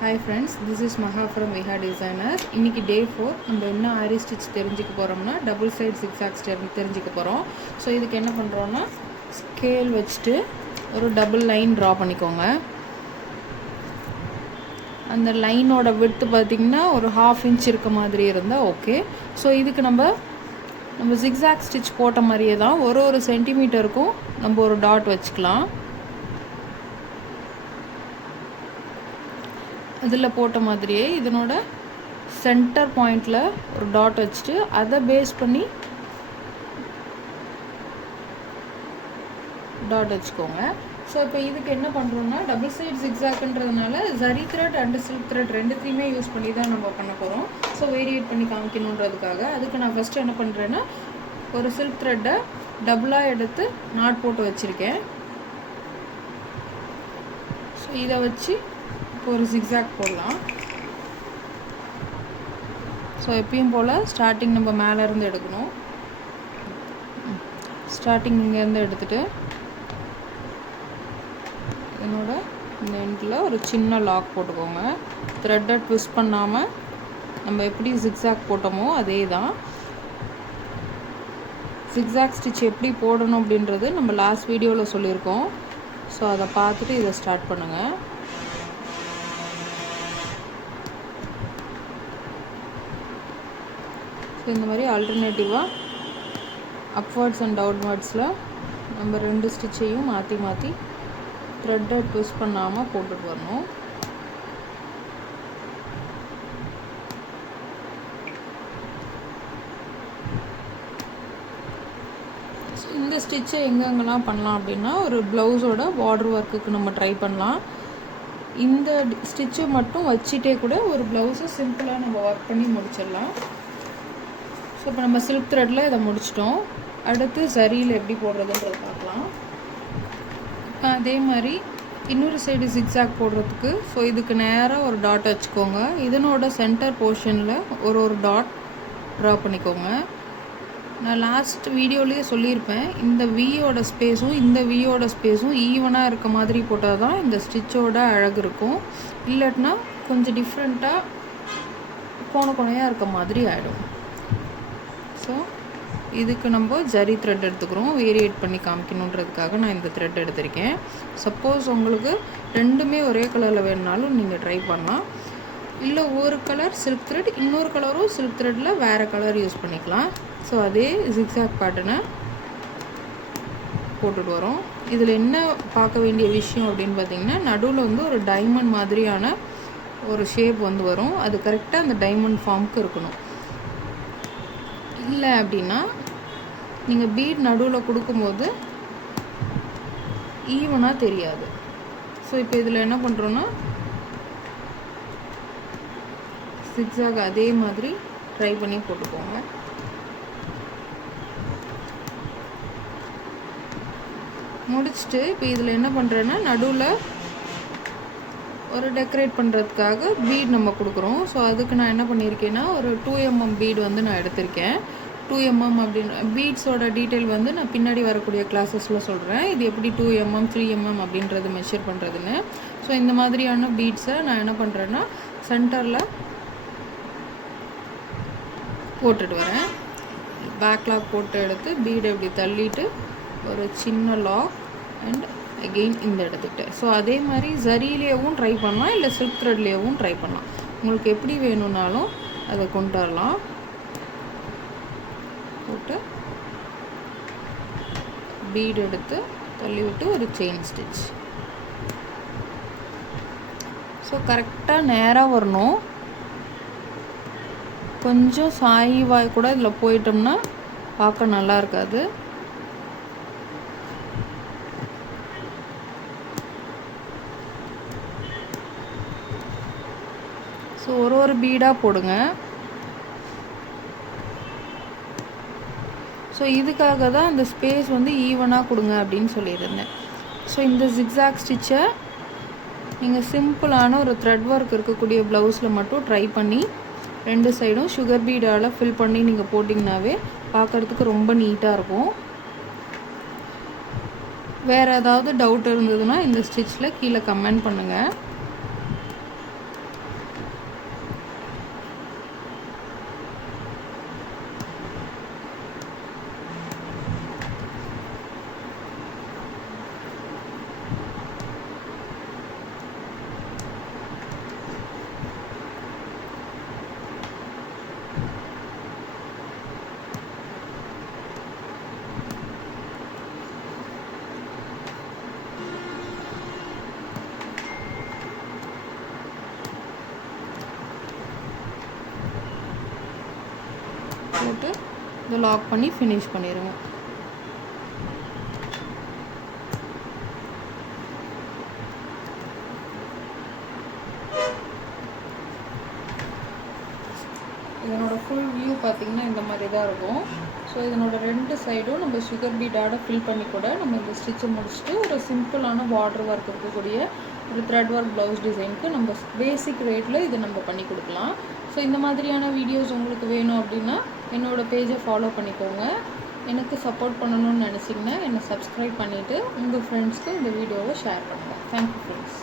Hi friends, this is Maha from Viha Designers. இன்னைக்கு day 4 நம்ம என்ன ஆரி ஸ்டிச் தெரிஞ்சுக்க போறோம்னா டபுள் சைடு zigzag தெரிஞ்சுக்க போறோம். ஸோ இதுக்கு என்ன பண்ணுறோன்னா ஸ்கேல் வச்சுட்டு ஒரு டபுள் லைன் ட்ரா பண்ணிக்கோங்க. அந்த லைனோட விட்த் பார்த்திங்கன்னா ஒரு 1/2 inch இருக்க மாதிரி இருந்தால் ஓகே. ஸோ இதுக்கு நம்ம zigzag ஸ்டிச் போட்ட மாதிரியே தான் ஒரு சென்டிமீட்டருக்கும் நம்ம ஒரு டாட் வச்சுக்கலாம். இதில் போட்ட மாதிரியே இதனோட சென்டர் பாயிண்டில் ஒரு டாட் வச்சுட்டு அதை பேஸ் பண்ணி டாட் வச்சுக்கோங்க. ஸோ இப்போ இதுக்கு என்ன பண்ணுறோன்னா டபுள் சைடு ஜிக்ஸாக்ன்றதுனால zari thread and silk thread ரெண்டுத்தையுமே யூஸ் பண்ணி தான் நம்ம பண்ண போகிறோம். ஸோ வேரியேட் பண்ணி காமிக்கணுன்றதுக்காக அதுக்கு நான் ஃபஸ்ட்டு என்ன பண்ணுறேன்னா ஒரு சில்க் த்ரெட்டை டபுளாக எடுத்து நாட் போட்டு வச்சுருக்கேன். ஸோ இதை வச்சு ஒரு ஜிக்ஸாக் போடலாம். ஸோ எப்பயும் போல் ஸ்டார்டிங் நம்ம மேலேருந்து எடுக்கணும். ஸ்டார்டிங் இங்கேருந்து எடுத்துகிட்டு என்னோட இந்த எண்டில் ஒரு சின்ன லாக் போட்டுக்கோங்க. த்ரெட்டை ட்விஸ்ட் பண்ணாமல் நம்ம எப்படி ஜிக்ஸாக் போட்டோமோ அதே தான். ஜிக்ஸாக் ஸ்டிச் எப்படி போடணும் அப்படின்றது நம்ம லாஸ்ட் வீடியோவில் சொல்லியிருக்கோம். ஸோ அதை பார்த்துட்டு இதை ஸ்டார்ட் பண்ணுங்கள். இந்த மாதிரி ஆல்டர்னேட்டிவாக அப்வர்ட்ஸ் அண்ட் டவுன்வர்ட்ஸில் நம்ம 2 ஸ்டிச்சையும் மாற்றி மாற்றி த்ரெட்டை ட்விஸ்ட் பண்ணாமல் போட்டுட்டு வரணும். இந்த ஸ்டிச்சை எங்கெங்கெல்லாம் பண்ணலாம் அப்படின்னா ஒரு ப்ளவுஸோட பார்டர் ஒர்க்குக்கு நம்ம ட்ரை பண்ணலாம். இந்த ஸ்டிச்சை மட்டும் வச்சுட்டே கூட ஒரு ப்ளவுஸை சிம்பிளாக நம்ம ஒர்க் பண்ணி முடிச்சிடலாம். ஸோ இப்போ நம்ம சில்க் த்ரெட்டில் இதை முடிச்சிட்டோம். அடுத்து சரியில் எப்படி போடுறதுன்றது பார்க்கலாம். அதே மாதிரி இன்னொரு சைடு ஜிக்ஸாக் போடுறதுக்கு ஸோ இதுக்கு நேராக ஒரு டாட் வச்சுக்கோங்க. இதனோட சென்டர் போர்ஷனில் ஒரு டாட் ட்ரா பண்ணிக்கோங்க. நான் லாஸ்ட் வீடியோலேயே சொல்லியிருப்பேன், இந்த வியோட ஸ்பேஸும் இந்த வியோட ஸ்பேஸும் ஈவனாக இருக்க மாதிரி போட்டால் தான் இந்த ஸ்டிச்சோட அழகு இருக்கும். இல்லாட்டினா கொஞ்சம் டிஃப்ரெண்ட்டாக கோணையாக இருக்க மாதிரி ஆகிடும். ஸோ இதுக்கு நம்ம ஜரி த்ரெட் எடுத்துக்கிறோம். வேரியேட் பண்ணி காமிக்கணுன்றதுக்காக நான் இந்த த்ரெட் எடுத்திருக்கேன். சப்போஸ் உங்களுக்கு ரெண்டுமே ஒரே கலரில் வேணுனாலும் நீங்கள் ட்ரை பண்ணலாம். இல்லை ஒரு கலர் சில்க் த்ரெட் இன்னொரு கலரும் சில்க் த்ரெட்டில் வேறு கலர் யூஸ் பண்ணிக்கலாம். ஸோ அதே ஜிக்ஸாக் பேட்டர்னை போட்டுட்டு வரோம். இதில் என்ன பார்க்க வேண்டிய விஷயம் அப்படின்னு பார்த்திங்கன்னா நடுவில் வந்து ஒரு டைமண்ட் மாதிரியான ஒரு ஷேப் வந்து வரும். அது கரெக்டாக அந்த டைமண்ட் ஃபார்முக்கு இருக்கணும். இல்லை அப்படின்னா நீங்கள் பீட் நடுவில் கொடுக்கும்போது ஈவனாக தெரியாது. ஸோ இப்போ இதில் என்ன பண்ணுறோன்னா ஜிக்ஸாக் அதே மாதிரி ட்ரை பண்ணி போட்டுக்கோங்க. முடிச்சுட்டு இப்போ இதில் என்ன பண்ணுறேன்னா நடுவில் ஒரு டெக்கரேட் பண்ணுறதுக்காக பீட் நம்ம கொடுக்குறோம். ஸோ அதுக்கு நான் என்ன பண்ணியிருக்கேன்னா ஒரு 2 mm பீட் வந்து நான் எடுத்திருக்கேன். 2 mm அப்படின்னு பீட்ஸோட டீட்டெயில் வந்து நான் பின்னாடி வரக்கூடிய கிளாஸஸில் சொல்கிறேன். இது எப்படி 2 mm 3 mm அப்படின்றது மெஷர் பண்ணுறதுன்னு. ஸோ இந்த மாதிரியான பீட்ஸை நான் என்ன பண்ணுறேன்னா சென்டரில் போட்டுட்டு வரேன். பேக் லாக் போட்டு எடுத்து பீடை இப்படி தள்ளிட்டு ஒரு சின்ன லாக் அண்ட் அகெயின் இந்த இடத்துக்கிட்ட. ஸோ அதே மாதிரி ஜரியிலேயும் ட்ரை பண்ணலாம், இல்லை சில்க் த்ரெட்லேயும் ட்ரை பண்ணலாம். உங்களுக்கு எப்படி வேணும்னாலும் அதை கொண்டு வரலாம். போட்டு பீட் எடுத்து தள்ளி விட்டு ஒரு செயின் ஸ்டிச். ஸோ கரெக்டாக நேராக வரணும். கொஞ்சம் சாய்வாய் கூட இதில் போயிட்டோம்னா பார்க்க நல்லா இருக்காது. ஸோ ஒரு பீடாக போடுங்க. ஸோ இதுக்காக தான் அந்த ஸ்பேஸ் வந்து ஈவனாக கொடுங்க அப்படின்னு சொல்லியிருந்தேன். ஸோ இந்த ஜிக்ஸாக் ஸ்டிச்சை நீங்கள் சிம்பிளான ஒரு த்ரெட் ஒர்க் இருக்கக்கூடிய ப்ளவுஸில் மட்டும் ட்ரை பண்ணி 2 சைடும் சுகர் பீடால் ஃபில் பண்ணி நீங்கள் போட்டிங்கனாவே பார்க்குறதுக்கு ரொம்ப நீட்டாக இருக்கும். வேறு ஏதாவது டவுட் இருந்ததுன்னா இந்த ஸ்டிச்சில் கீழே கமெண்ட் பண்ணுங்கள். போட்டு இதை லாக் பண்ணி ஃபினிஷ் பண்ணிடுங்க. இதனோட ஃபுல் வியூ பார்த்திங்கன்னா இந்த மாதிரி தான் இருக்கும். ஸோ இதனோட 2 சைடும் நம்ம சுகர் பீடாட ஃபில் பண்ணி கூட நம்ம இந்த ஸ்டிச்சை முடிச்சுட்டு ஒரு சிம்பிளான பார்டர் ஒர்க் இருக்கக்கூடிய ஒரு த்ரெட் ஒர்க் ப்ளவுஸ் டிசைனுக்கு நம்ம பேசிக் ரேட்டில் இதை நம்ம பண்ணி கொடுக்கலாம். ஸோ இந்த மாதிரியான வீடியோஸ் உங்களுக்கு வேணும் அப்படின்னா என்னோடய பேஜை ஃபாலோ பண்ணிக்கோங்க. எனக்கு சப்போர்ட் பண்ணணும்னு நினச்சிங்கன்னா என்னை சப்ஸ்கிரைப் பண்ணிவிட்டு உங்கள் ஃப்ரெண்ட்ஸ்க்கு இந்த வீடியோவை ஷேர் பண்ணுங்கள். Thank you friends.